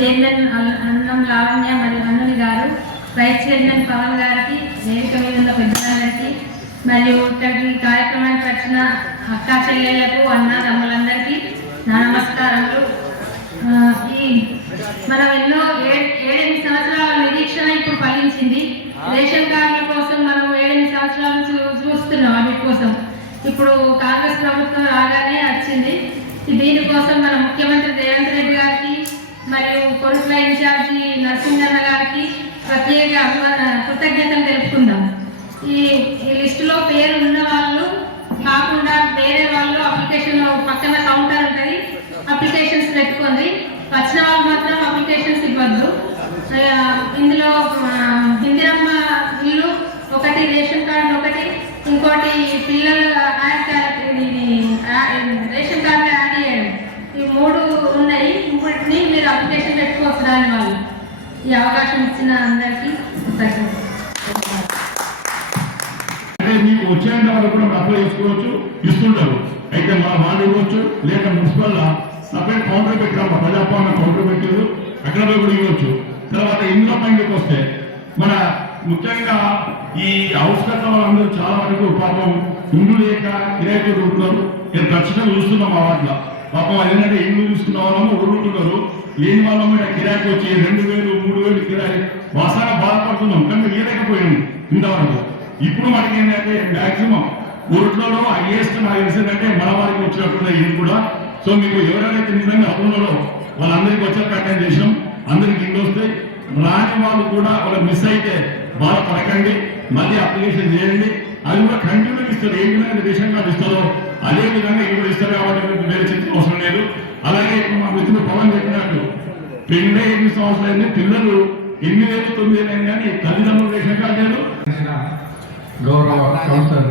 Chairman అన్నం లావణ్య మరియు అన్నని గారు వైస్ చైర్మన్ పవన్ గారికి వేదిక మీద ఉన్న పెద్దలందరికీ మరియు ఈ కార్యక్రమానికి వచ్చిన అక్కా చెల్లెళ్ళకు అన్న తమ్ములందరికీ నా నమస్కారములు. ఈ మనం ఎన్నో ఏ- ఏడెనిమిది సంవత్సరాల నిరీక్షణ ఇప్పుడు ఫలించింది. రేషన్ కార్డుల కోసం మనం ఏడెనిమిది సంవత్సరాల నుంచి చూ- చూస్తున్నాం వాటి కోసం. ఇప్పుడు కాంగ్రెస్ ప్రభుత్వం రాగానే వచ్చింది. దీనికోసం మన ముఖ్యమంత్రి రేవంత్ రెడ్డి గారికి మరియు కొరుట్ల ఇన్ఛార్జి నరసింహన్న గారికి ప్రత్యేక కృతజ్ఞతలు తెలుపుకుందాం. ఈ ఈ లిస్టులో పేరు ఉన్న వాళ్ళు కాకుండా వేరే వాళ్ళు అప్లికేషన్ పక్కన కౌంటర్ ఉంటుంది. అప్లికేషన్స్ పెట్టుకోండి. వచ్చిన వాళ్ళు మాత్రం అప్లికేషన్స్ ఇవ్వద్దు. ఇందులో ఆ, ఇందిరమ్మ ఇల్లు ఒకటి రేషన్ కార్డు ఒకటి ఇంకోటి పిల్లలు యాడ్ క్యారెక్టర్ ఇది యా- రేషన్ కార్డు యాడ్ చేయడం ఈ మూడు ఉన్నాయి ఇంకోటిని మీరు అప్లికేషన్ పెట్టుకోవచ్చు దాని వాళ్ళు ఈ అవకాశం ఇచ్చిన అందరికీ కృతజ్ఞతలు మీకు వచ్చేంత వరకు కూడా అప్లై చేసుకోవచ్చు ఇస్తుంటారు. అయితే మా వాళ్ళు ఇవ్వచ్చు లేక మున్సిపల్ సపరేట్ కౌంటర్ పెట్టాము ప్రజాపాలన కౌంటర్ పెట్టారు. అక్కడ కూడా ఇవ్వచ్చు. తర్వాత ఇందులో పైకి వస్తే మన ముఖ్యంగా ఈ అవసరత వాళ్ళందరూ చాలా వరకు పాపం ఇండ్లు లేక కిరాయితో ఉంటున్నారు నేను ఖచ్చితంగా చూస్తున్నాం మా వాటిలో పాపం ఏంటంటే ఇల్లు చూసుకున్నామో ఊరుకుంటున్నారు లేని వాళ్ళ మీద కిరాయికి వచ్చి రెండు వేలు మూడు వేలు కిరాయి వాసాగా బాధపడుతున్నాం. కానీ లేకపోయాము ఇంతవరకు. ఇప్పుడు మనకి ఏంటంటే మాక్సిమం ఊర్లలో హైయెస్ట్ నాకు తెలిసిందంటే మన వారికి వచ్చినట్టున్నాయి ఇది కూడా. సో మీకు ఎవరైతే నిజంగా అవునలో వాళ్ళందరికీ వచ్చే ప్రకటన చేసినాం. అందరికి ఇల్లు వస్తాయి రాని వాళ్ళు కూడా వాళ్ళు మిస్ అయితే బాధపడకండి. మళ్ళీ అప్లికేషన్ చేయండి. అది కూడా కంటిన్యూ ఇస్తారు. ఏ విధంగా దేశంగా ఇస్తారో అదే విధంగా ఇది ఇస్తారు కాబట్టి వేరే చింత అవసరం లేదు. అలాగే మా మిత్రుడు పవన్ చెప్పినట్టు పెళ్ళే ఎన్ని సంవత్సరాలు పిల్లలు ఎన్ని వేలు తొమ్మిది వేలు కానీ తల్లిదండ్రులు దేశం కార్డు లేదు గౌరవ కౌన్సిలర్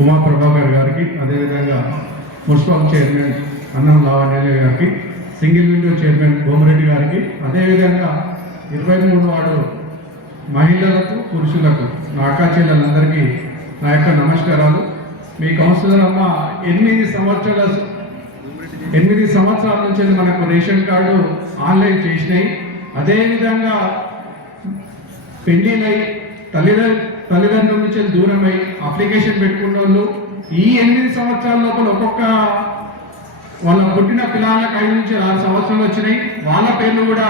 ఉమా ప్రభాకర్ గారికి అదేవిధంగా మున్సిపల్ చైర్మన్ అన్నం లావాణ్య గారికి సింగిల్ విండో చైర్మన్ భూమరెడ్డి గారికి అదేవిధంగా ఇరవై మూడు వాడు మహిళలకు పురుషులకు నా అక్కాచెల్లెలందరికీ నా యొక్క నమస్కారాలు. మీ కౌన్సిలర్ అమ్మ ఎనిమిది సంవత్సరాల ఎనిమిది సంవత్సరాల నుంచి మనకు రేషన్ కార్డు ఆన్లైన్ చేసినాయి. అదేవిధంగా పెండిలై తల్లిదండ్రుల తల్లిదండ్రుల నుంచి దూరమై అప్లికేషన్ పెట్టుకున్న వాళ్ళు ఈ ఎనిమిది సంవత్సరాల లోపల ఒక్కొక్క వాళ్ళ పుట్టిన పిల్లలకు ఐదు నుంచి ఆరు సంవత్సరాలు వచ్చినాయి. వాళ్ళ పేర్లు కూడా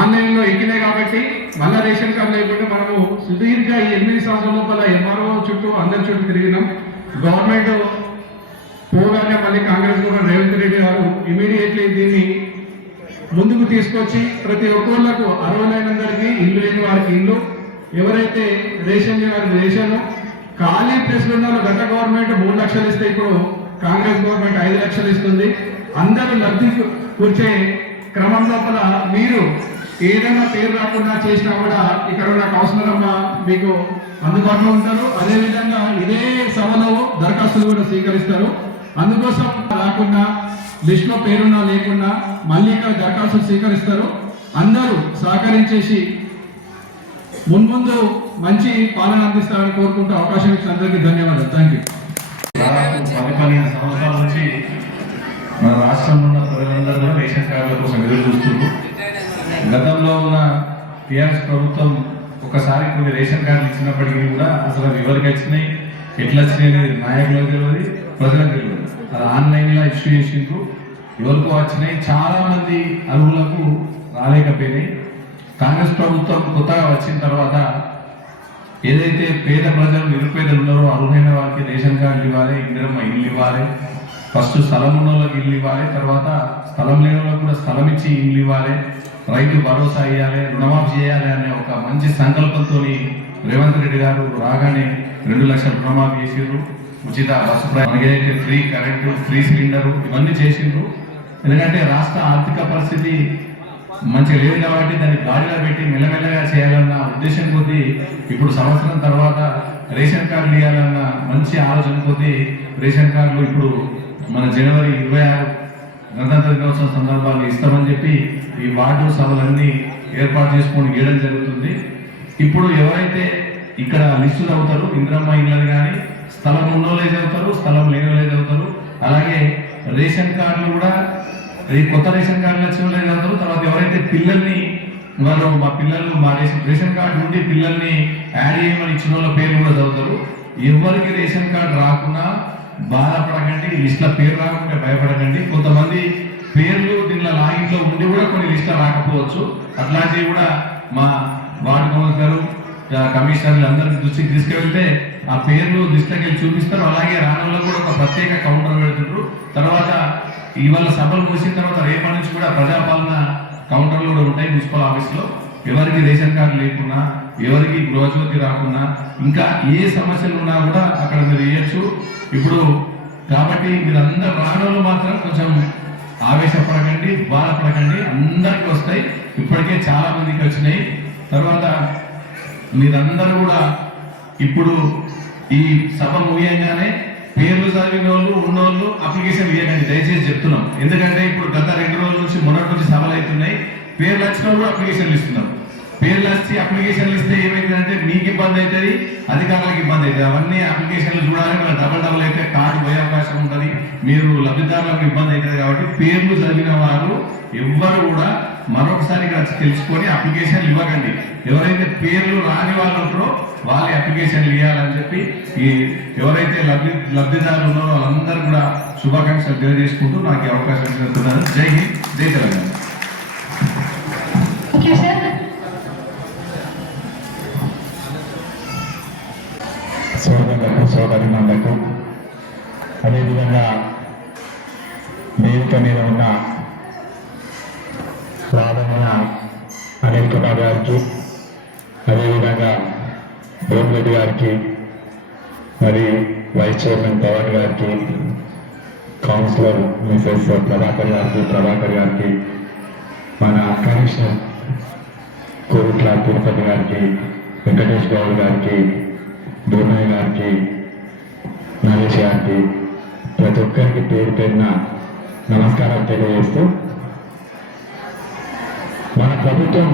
ఆన్లైన్లో ఎక్కినాయి కాబట్టి మళ్ళా రేషన్ కార్డు లేకుండా మనము సుదీర్ఘ ఈ ఎనిమిది సంవత్సరాల లోపల ఎంఆర్ఓ చుట్టూ అందరి చుట్టూ తిరిగినాం. గవర్నమెంట్ పోగానే మళ్ళీ కాంగ్రెస్ కూడా రేవంత్ రెడ్డి గారు ఇమీడియట్లీ దీన్ని ముందుకు తీసుకొచ్చి ప్రతి ఒక్కళ్ళకు అర్హులైనందరికీ ఇల్లు లేని వారికి ఇల్లు. ఎవరైతే రేషన్ లేని వారికి రేషన్ ఖాళీ ప్లేస్లు ఉన్న గత గవర్నమెంట్ మూడు లక్షలు ఇస్తే ఇప్పుడు కాంగ్రెస్ గవర్నమెంట్ ఐదు లక్షలు ఇస్తుంది. అందరూ లబ్ధి కూర్చే క్రమం లోపల మీరు ఏదైనా పేరు రాకుండా చేసినా కూడా ఇక్కడ ఉన్న కౌన్సిలర్ మీకు అందుబాటులో ఉంటారు. అదేవిధంగా ఇదే సభలో దరఖాస్తులు కూడా స్వీకరిస్తారు. అందుకోసం రాకుండా లిస్ట్లో పేరున్నా లేకుండా మళ్ళీ ఇక్కడ దరఖాస్తులు స్వీకరిస్తారు. అందరూ సహకరించేసి మున్ముందు మంచి పాలన అందిస్తారని కోరుకుంటూ అవకాశం ఇచ్చిన అందరికీ ధన్యవాదాలు. థ్యాంక్ యూ దాదాపు పది పదిహేను సంవత్సరాల నుంచి మన రాష్ట్రంలో ఉన్న ప్రజలందరూ కూడా రేషన్ కార్డుల కోసం ఎదురు చూస్తున్నారు గతంలో ఉన్న టీఆర్ఎస్ ప్రభుత్వం ఒకసారి కొన్ని రేషన్ కార్డులు ఇచ్చినప్పటికీ కూడా అసలు అవి ఎవరికి వచ్చినాయి? ఎట్లా వచ్చినాయి అనేది నాయకులకు తెలియదు ప్రజలకు తెలియదు. అది ఆన్లైన్లో ఇష్యూ చేసిండ్రు. ఎవరికో వచ్చినాయి. చాలామంది అరువులకు అర్హులకు రాలేకపోయినాయి. కాంగ్రెస్ ప్రభుత్వం కొత్తగా వచ్చిన తర్వాత ఏదైతే పేద ప్రజలు నిరుపేదలు ఉన్నారో అర్హులైన వారికి రేషన్ కార్డులు ఇవ్వాలి ఇందిరమ్మ ఇల్లు ఇవ్వాలి ఫస్ట్ స్థలం ఉన్న వాళ్ళకి ఇల్లు ఇవ్వాలి తర్వాత స్థలం లేని వాళ్ళకి కూడా స్థలం ఇచ్చి ఇల్లు ఇవ్వాలి. రైతు భరోసా ఇవ్వాలి రుణమాఫీ చేయాలి అనే ఒక మంచి సంకల్పంతో రేవంత్ రెడ్డి గారు రాగానే రెండు లక్షల రుణమాఫీ చేసిండ్రు. ఉచిత బస్సు మనకైతే ఫ్రీ కరెంటు ఫ్రీ సిలిండరు ఇవన్నీ చేసిండ్రు. ఎందుకంటే రాష్ట్ర ఆర్థిక పరిస్థితి మంచిగా లేదు కాబట్టి దాన్ని గాడిలో పెట్టి మెల్లమెల్లగా చేయాలన్న ఉద్దేశం కొద్దీ ఇప్పుడు సంవత్సరం తర్వాత రేషన్ కార్డులు ఇవ్వాలన్న మంచి ఆలోచన కొద్దీ రేషన్ కార్డులు ఇప్పుడు మన జనవరి ఇరవై ఆరు గణతంత్ర దినోత్సవ సందర్భాలు ఇస్తామని చెప్పి ఈ వార్డు సభలన్నీ ఏర్పాటు చేసుకొని గీయడం జరుగుతుంది. ఇప్పుడు ఎవరైతే ఇక్కడ లిస్టులు అవుతారు ఇంద్రమ్మ ఇళ్ళని కానీ స్థలం ఉన్నోళ్ళే చదువుతారు స్థలం లేని చదువుతారు. అలాగే రేషన్ కార్డులు కూడా ఈ కొత్త రేషన్ కార్డులు వచ్చిన వాళ్ళే చదువుతారు. తర్వాత ఎవరైతే పిల్లల్ని వాళ్ళు మా పిల్లలు మా రేషన్ రేషన్ కార్డు నుండి పిల్లల్ని యాడ్ చేయమని ఇచ్చిన వాళ్ళ పేర్లు కూడా చదువుతారు. ఎవరికి రేషన్ కార్డు రాకున్నా బాధపడకండి లిస్టులో పేరు రాకుండా భయపడకండి. కొంతమంది పేర్లు దీనిలో లాగిన్లో ఉండి కూడా కొన్ని లిస్టులు రాకపోవచ్చు. అట్లాంటివి కూడా మా వార్డు కౌన్సిలర్ కమిషనర్లు అందరికీ దృష్టికి తీసుకెళ్తే ఆ పేర్లు లిస్టులోకి వెళ్ళి చూపిస్తారు. అలాగే రాని కూడా ఒక ప్రత్యేక కౌంటర్ పెడుతుండ్రు. తర్వాత ఇవాళ సభలు మూసిన తర్వాత రేపటి నుంచి కూడా ప్రజాపాలన కౌంటర్లు కూడా ఉంటాయి మున్సిపల్ ఆఫీస్లో. ఎవరికి రేషన్ కార్డు లేకున్నా ఎవరికి గృహజ్యోతి రాకుండా ఇంకా ఏ సమస్యలు ఉన్నా కూడా అక్కడ మీరు వేయచ్చు. ఇప్పుడు కాబట్టి మీరు అందరు రానోళ్ళు మాత్రం కొంచెం ఆవేశపడకండి బాధపడకండి. అందరికీ వస్తాయి. ఇప్పటికే చాలా మందికి వచ్చినాయి. తర్వాత మీరందరూ కూడా ఇప్పుడు ఈ సభ ముగియంగానే పేర్లు చదివిన వాళ్ళు ఉన్నోళ్ళు అప్లికేషన్ ఇవ్వకండి దయచేసి చెప్తున్నాం. ఎందుకంటే ఇప్పుడు గత రెండు రోజుల నుంచి మొన్నటి నుంచి సభలు అవుతున్నాయి. పేర్లు వచ్చిన కూడా అప్లికేషన్లు ఇస్తున్నాం. పేర్లు వచ్చి అప్లికేషన్లు ఇస్తే ఏమైందంటే మీకు ఇబ్బంది అవుతుంది అధికారులకు ఇబ్బంది అవుతుంది. అవన్నీ అప్లికేషన్లు చూడాలి మన డబల్ డబల్ అయితే కార్డు పోయే అవకాశం ఉంటుంది. మీరు లబ్ధిదారులకు ఇబ్బంది అవుతుంది కాబట్టి పేర్లు చదివిన వారు ఎవ్వరు కూడా మరొకసారి ఇక్కడ తెలుసుకొని అప్లికేషన్లు ఇవ్వకండి. ఎవరైతే పేర్లు రాని వాళ్ళు ఉంటారో వాళ్ళ అప్లికేషన్లు ఇవ్వాలని చెప్పి ఈ ఎవరైతే లబ్ధి లబ్ధిదారులు ఉన్నారో వాళ్ళందరూ కూడా శుభాకాంక్షలు తెలియజేసుకుంటూ నాకు అవకాశం ఇచ్చినందుకు జై హింద్ జై తెలంగాణ. సోదరులకు సోదరిమణులకు. అదేవిధంగా వేదిక మీద ఉన్న రాధన్న అనిల్ కుమార్ గారికి అదేవిధంగా భూమిరెడ్డి గారికి మరి వైస్ చైర్మన్ పవన్ గారికి కౌన్సిలర్ మిసెస్ ప్రభాకర్ గారికి ప్రభాకర్ గారికి మన కమిషనర్ కోరుట్ల తిరుపతి గారికి వెంకటేష్ గౌడ్ గారికి భూమయ్య గారికి నరేష్ గారికి ప్రతి ఒక్కరికి పేరు పేరున నమస్కారం తెలియజేస్తూ మన ప్రభుత్వం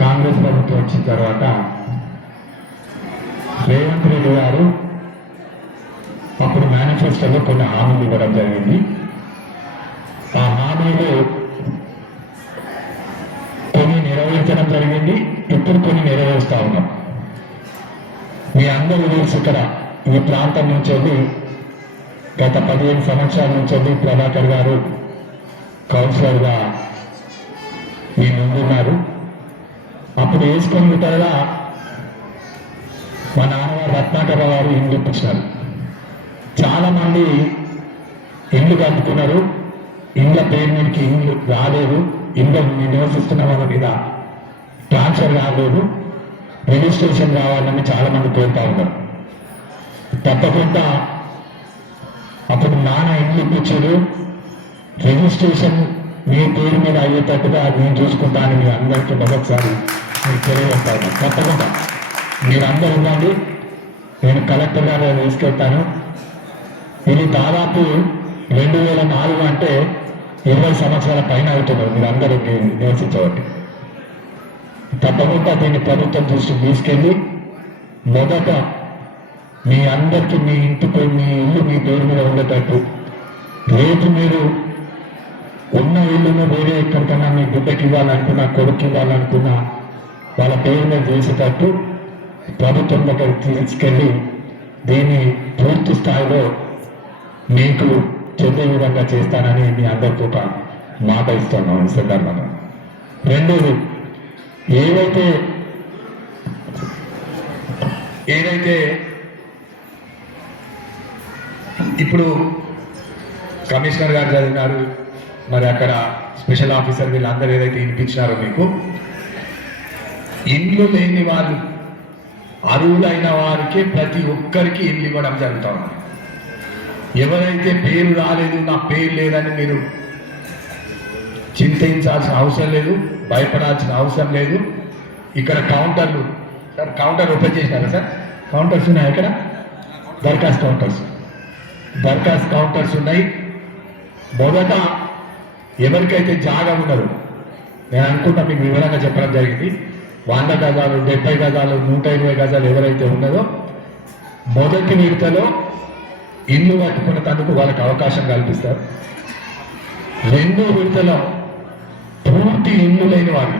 కాంగ్రెస్ ప్రభుత్వం వచ్చిన తర్వాత రేవంత్ రెడ్డి గారు అప్పుడు మేనిఫెస్టోలో కొన్ని హామీలు ఇవ్వడం జరిగింది. ఆ హామీలు కొన్ని నెరవేర్చడం జరిగింది. ఇప్పుడు కొన్ని నెరవేరుస్తా ఉన్నాం. మీ అందరూ తెలుసు ఇక్కడ ఈ ప్రాంతం నుంచి వెళ్ళి గత పదిహేను సంవత్సరాల నుంచి వెళ్ళి ప్రభాకర్ గారు కౌన్సిలర్గా మీ ముందున్నారు. అప్పుడు వేసుకొని విధంగా మా నాన్నగారు రత్నాకర గారు ఇల్లు ఇప్పించినారు చాలామంది ఇల్లు కట్టుకున్నారు. ఇండ్ల పేరు మీదకి ఇల్లు రాలేదు. ఇల్లు నివసిస్తున్న వాళ్ళ మీద ట్రాన్స్ఫర్ కాలేదు. రిజిస్ట్రేషన్ కావాలని చాలామంది కోరుతా ఉన్నారు. తప్పకుండా. అప్పుడు నాన్న ఇంట్లో కూర్చోడు? రిజిస్ట్రేషన్ మీ పేరు మీద అయ్యేటట్టుగా నేను చూసుకుంటాను మీ అందరికీ మొదటిసారి మీరు తెలియజేస్తా తప్పకుండా. మీరు అందరూ ఉండండి. నేను కలెక్టర్ గారు తీసుకెళ్తాను. ఇది దాదాపు రెండు వేల నాలుగు అంటే ఇరవై సంవత్సరాల పైన అవుతున్నారు మీరు అందరూ నివసించవండి తప్పకుండా దీన్ని ప్రభుత్వం దృష్టికి తీసుకెళ్ళి మొదట మీ అందరికీ మీ ఇంటిపై మీ ఇల్లు మీ పేరు మీద ఉండేటట్టు. రేపు మీరు ఉన్న ఇల్లును వేరే ఎక్కడికన్నా మీ బిడ్డకి ఇవ్వాలనుకున్నా కొడుకు ఇవ్వాలనుకున్నా వాళ్ళ పేరు మీద చేసేటట్టు ప్రభుత్వం దగ్గర తీసుకెళ్ళి దీన్ని పూర్తి స్థాయిలో మీకు చెందే విధంగా చేస్తానని మీ అందరికీ ఒక మాట ఇస్తున్నాం ఈ సందర్భంగా రెండోది ఏవైతే ఏదైతే ఇప్పుడు కమిషనర్ గారు చదివినారు. మరి అక్కడ స్పెషల్ ఆఫీసర్ వీళ్ళందరూ ఏదైతే వినిపించినారో మీకు? ఇండ్లు లేని వాళ్ళు అరువులైన వారికి ప్రతి ఒక్కరికి ఇల్లు ఇవ్వడం జరుగుతూ ఉంది. ఎవరైతే పేరు రాలేదు నా పేరు లేదని మీరు చింతించాల్సిన అవసరం లేదు భయపడాల్సిన అవసరం లేదు. ఇక్కడ కౌంటర్లు సార్ కౌంటర్ ఓపెన్ చేసినారా సార్? కౌంటర్స్ ఉన్నాయి ఇక్కడ? దరఖాస్తు కౌంటర్స్. దరఖాస్తు కౌంటర్స్ ఉన్నాయి. మొదట ఎవరికైతే జాగా ఉన్నదో నేను అనుకుంటా మీకు వివరంగా చెప్పడం జరిగింది. వంద గజాలు డెబ్బై గజాలు నూట ఇరవై గజాలు ఎవరైతే ఉన్నదో మొదటి విడతలో ఇల్లు కట్టుకున్న తనకు వాళ్ళకి అవకాశం కల్పిస్తారు. రెండో విడతలో పూర్తి ఇల్లు లేని వారు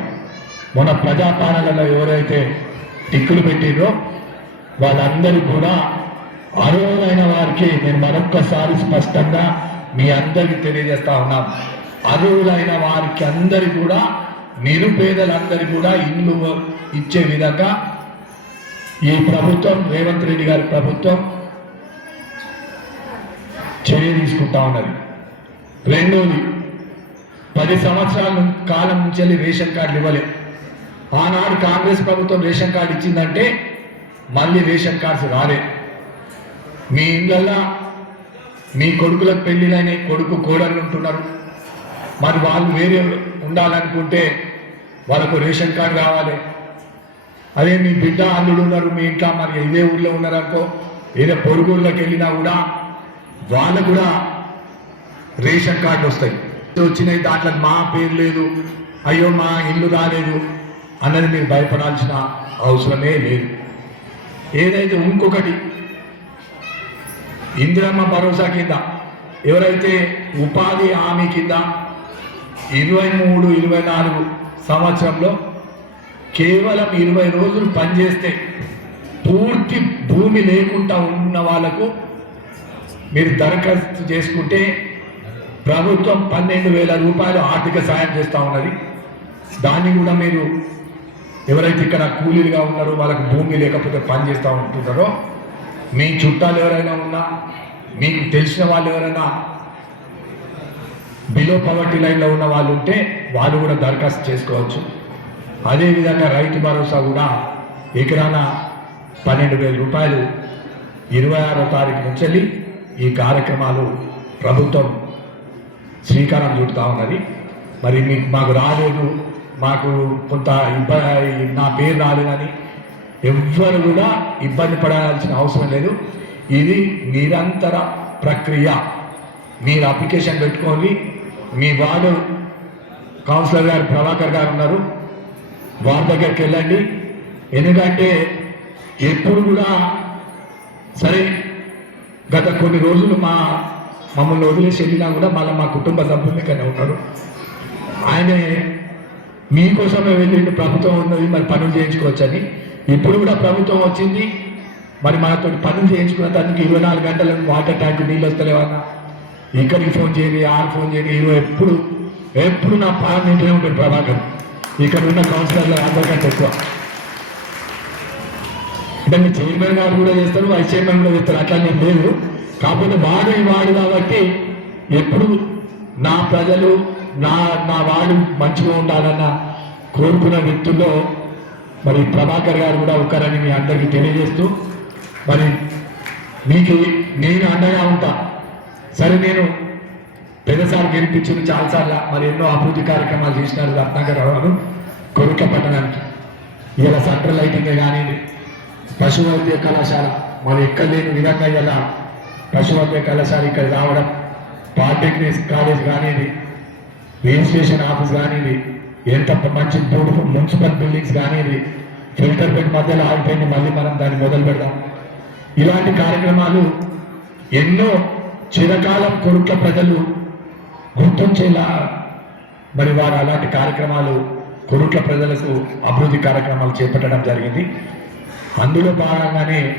మన ప్రజాపాలనలో ఎవరైతే టిక్కులు పెట్టిరో వాళ్ళందరూ కూడా అర్హులైన వారికి నేను మరొక్కసారి స్పష్టంగా మీ అందరికీ తెలియజేస్తా ఉన్నాం. అర్హులైన వారికి అందరి కూడా నిరుపేదలందరి కూడా ఇల్లు ఇచ్చే విధంగా ఈ ప్రభుత్వం రేవంత్ రెడ్డి గారి ప్రభుత్వం చర్య తీసుకుంటా ఉన్నది. రెండోది పది సంవత్సరాల కాలం నుంచి వెళ్ళి రేషన్ కార్డులు ఇవ్వలే. ఆనాడు కాంగ్రెస్ ప్రభుత్వం రేషన్ కార్డు ఇచ్చిందంటే మళ్ళీ రేషన్ కార్డ్స్ రాలే. మీ ఇళ్ళల్లో మీ కొడుకులకు పెళ్ళిళ్ళని కొడుకు కోడలు ఉంటున్నారు. మరి వాళ్ళు వేరే ఉండాలనుకుంటే వాళ్ళకు రేషన్ కార్డు కావాలి. అదే మీ బిడ్డ అల్లుడు ఉన్నారు మీ ఇంట్లో మరి ఇదే ఊళ్ళో ఉన్నారనుకో ఏదో పొరుగుళ్ళకి వెళ్ళినా కూడా వాళ్ళకు కూడా రేషన్ కార్డులు వస్తాయి. వచ్చినాయి దాంట్లో మా పేరు లేదు అయ్యో మా ఇల్లు రాలేదు అన్నది మీరు భయపడాల్సిన అవసరమే లేదు. ఏదైతే ఇంకొకటి ఇందిరమ్మ భరోసా కింద. ఎవరైతే ఉపాధి హామీ కింద ఇరవై మూడు ఇరవై నాలుగు సంవత్సరంలో కేవలం ఇరవై రోజులు పనిచేస్తే పూర్తి భూమి లేకుండా ఉన్న వాళ్ళకు మీరు దరఖాస్తు చేసుకుంటే ప్రభుత్వం పన్నెండు వేల రూపాయలు ఆర్థిక సాయం చేస్తూ ఉన్నది. దాన్ని కూడా మీరు ఎవరైతే ఇక్కడ కూలీలుగా ఉన్నారో వాళ్ళకి భూమి లేకపోతే పని చేస్తూ ఉంటున్నారో మీ చుట్టాలు ఎవరైనా ఉన్నా మీకు తెలిసిన వాళ్ళు ఎవరైనా బిలో పవర్టీ లైన్లో ఉన్న వాళ్ళు ఉంటే వాళ్ళు కూడా దరఖాస్తు చేసుకోవచ్చు. అదేవిధంగా రైతు భరోసా కూడా ఎకరాన పన్నెండు వేల రూపాయలు ఇరవై ఆరో తారీఖు నుంచి వెళ్ళి ఈ కార్యక్రమాలు ప్రభుత్వం శ్రీకారం చుడుతూ ఉన్నది. మరి మీకు మాకు రాలేదు మాకు కొంత ఇబ్బంది నా పేరు రాలేదని ఎవ్వరు కూడా ఇబ్బంది పడాల్సిన అవసరం లేదు. ఇది నిరంతర ప్రక్రియ. మీరు అప్లికేషన్ పెట్టుకొని మీ వార్డు కౌన్సిలర్ గారు ప్రభాకర్ గారు ఉన్నారు. వారి దగ్గరికి వెళ్ళండి. ఎందుకంటే ఎప్పుడు కూడా సరే గత కొన్ని రోజులు మా మమ్మల్ని వదిలేసి వెళ్ళినా కూడా మళ్ళీ మా కుటుంబ సభ్యులు ఉన్నారు. ఆయన మీకోసమే వెళ్ళిండు ప్రభుత్వం ఉన్నది మరి పనులు చేయించుకోవచ్చని. ఇప్పుడు కూడా ప్రభుత్వం వచ్చింది. మరి మనతో పనులు చేయించుకున్న దానికి ఇరవై నాలుగు గంటల వాటర్ ట్యాంక్ నీళ్ళు వస్తలేవన్నా ఇక్కడికి ఫోన్ చేయండి ఆరు ఫోన్ చేయండి ఇరవై ఎప్పుడు ఎప్పుడు నా పాలన ఇంటనే ఉంటుంది ప్రభాకర్. ఇక్కడ ఉన్న కౌన్సిలర్లు అందరికంటే ఎక్కువ. అంటే మీ చైర్మన్ గారు కూడా చేస్తారు వైస్ చైర్మన్ కూడా చేస్తారు అట్లా నేను లేదు. కాకపోతే వాడు ఈ వాడు కాబట్టి ఎప్పుడు నా ప్రజలు నా నా వాడు మంచిగా ఉండాలన్న కోరుకున్న వ్యక్తుల్లో మరి ప్రభాకర్ గారు కూడా ఒకరని మీ అందరికీ తెలియజేస్తూ మరి మీకు నేను అండగా ఉంటా. సరే నేను పెద్దసారి గెలిపించింది చాలాసార్లు మరి ఎన్నో అభివృద్ధి కార్యక్రమాలు చేసినారు రత్నాకర్ రావు కొరిక పట్టణానికి. ఇలా సెంట్రల్ లైటింగే కానీ పశు వైద్య కళాశాల మరి ఎక్కడ లేని విధంగా ఇలా పశు వైద్య కళాశాల ఇక్కడ రావడం పాలిటెక్నిక్ కాలేజ్ కానిది రిజిస్ట్రేషన్ ఆఫీస్ కానిది ఎంత మంచి బ్యూటిఫుల్ మున్సిపల్ బిల్డింగ్స్ కానీ ఫిల్టర్ బెడ్ మధ్యలో ఆగిపోయింది మళ్ళీ మనం దాన్ని మొదలు పెడదాం. ఇలాంటి కార్యక్రమాలు ఎన్నో చిరకాలం కొరుట్ల ప్రజలు గుర్తించేలా మరి వారు అలాంటి కార్యక్రమాలు కొరుట్ల ప్రజలకు అభివృద్ధి కార్యక్రమాలు చేపట్టడం జరిగింది. అందులో భాగంగానే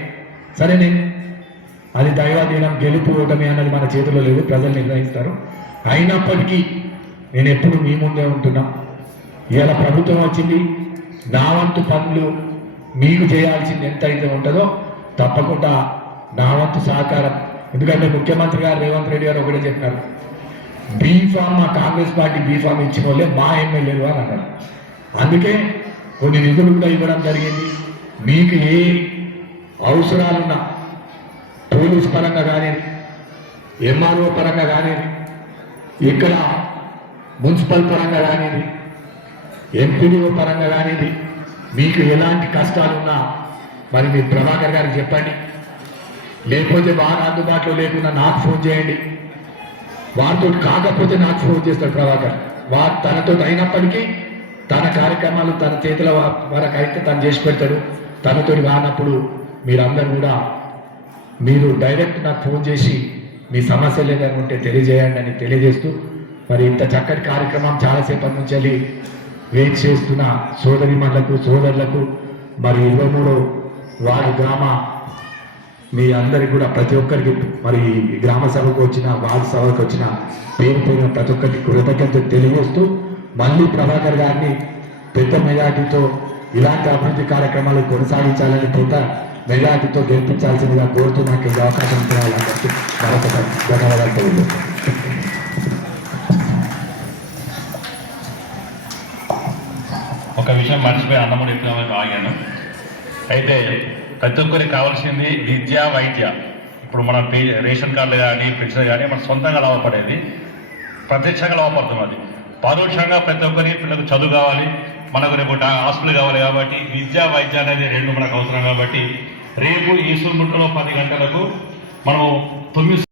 సరే నేను అది దైవాధీనం గెలుపు ఓటమి అన్నది మన చేతిలో లేదు ప్రజలు నిర్ణయిస్తారు. అయినప్పటికీ నేను ఎప్పుడు మీ ముందే ఉంటున్నా. ఇవాళ ప్రభుత్వం వచ్చింది నా వంతు పనులు మీకు చేయాల్సింది ఎంత అయితే ఉంటుందో తప్పకుండా నా వంతు సహకారం. ఎందుకంటే ముఖ్యమంత్రి గారు రేవంత్ రెడ్డి గారు ఒకటే చెప్పినారు బీఫామ్ మా కాంగ్రెస్ పార్టీ బీఫామ్ ఇచ్చిన వాళ్ళే మా ఎమ్మెల్యేలు అని అన్నారు. అందుకే కొన్ని నిధులు కూడా ఇవ్వడం జరిగింది. మీకు ఏ అవసరాలున్నా పోలీస్ పరంగా కానీ ఎంఆర్ఓ పరంగా కానీ ఇక్కడ మున్సిపల్ పరంగా కానీ ఎంపీడీఓ పరంగా కానీ మీకు ఎలాంటి కష్టాలున్నా మరి మీ ప్రభాకర్ గారికి చెప్పండి. లేకపోతే వారు అందుబాటులో లేకుండా నాకు ఫోన్ చేయండి. వారితో కాకపోతే నాకు ఫోన్ చేస్తాడు ప్రభాకర్. వారు తనతో అయినప్పటికీ తన కార్యక్రమాలు తన చేతుల వరకు అయితే తను చేసి పెడతాడు. తనతో కానప్పుడు మీరందరూ కూడా మీరు డైరెక్ట్ నాకు ఫోన్ చేసి మీ సమస్యలు ఏదైనా ఉంటే తెలియజేయండి అని తెలియజేస్తూ మరి ఇంత చక్కటి కార్యక్రమం చాలాసేపటి నుంచి వెళ్ళి వెయిట్ చేస్తున్న? సోదరిమణులకు సోదరులకు మరి ఇరవై మూడు వార్డు గ్రామ మీ అందరికి కూడా ప్రతి ఒక్కరికి మరి గ్రామ సభకు వచ్చిన వార్డు సభకు వచ్చిన పేరు పేరున ప్రతి ఒక్కరికి కృతజ్ఞత తెలియజేస్తూ మళ్ళీ ప్రభాకర్ గారిని పెద్ద మెజార్టీతో ఇలాంటి అభివృద్ధి కార్యక్రమాలు కొనసాగించాలని పెద్ద మెజార్టీతో గెలిపించాల్సిందిగా కోరుతూ నాకు ఈ అవకాశం ఇచ్చిన ధన్యవాదాలు తెలియజేస్తాను ఒక విషయం మర్చిపోయి అన్నముడు ఎత్తుదామని ఆగాను. అయితే ప్రతి ఒక్కరికి కావాల్సింది విద్య వైద్య. ఇప్పుడు మన రేషన్ కార్డులు కానీ పెన్షన్ కానీ మన సొంతంగా లాభపడేది. ప్రత్యక్షంగా లాభపడుతున్నది పరోక్షంగా ప్రతి ఒక్కరి పిల్లలకు చదువు కావాలి. మనకు రేపు హాస్పిటల్ కావాలి కాబట్టి విద్య వైద్య అనేది రెండు మనకు అవసరం కాబట్టి రేపు ఈ సుల్ముట్లో పది గంటలకు మనం తొమ్మిది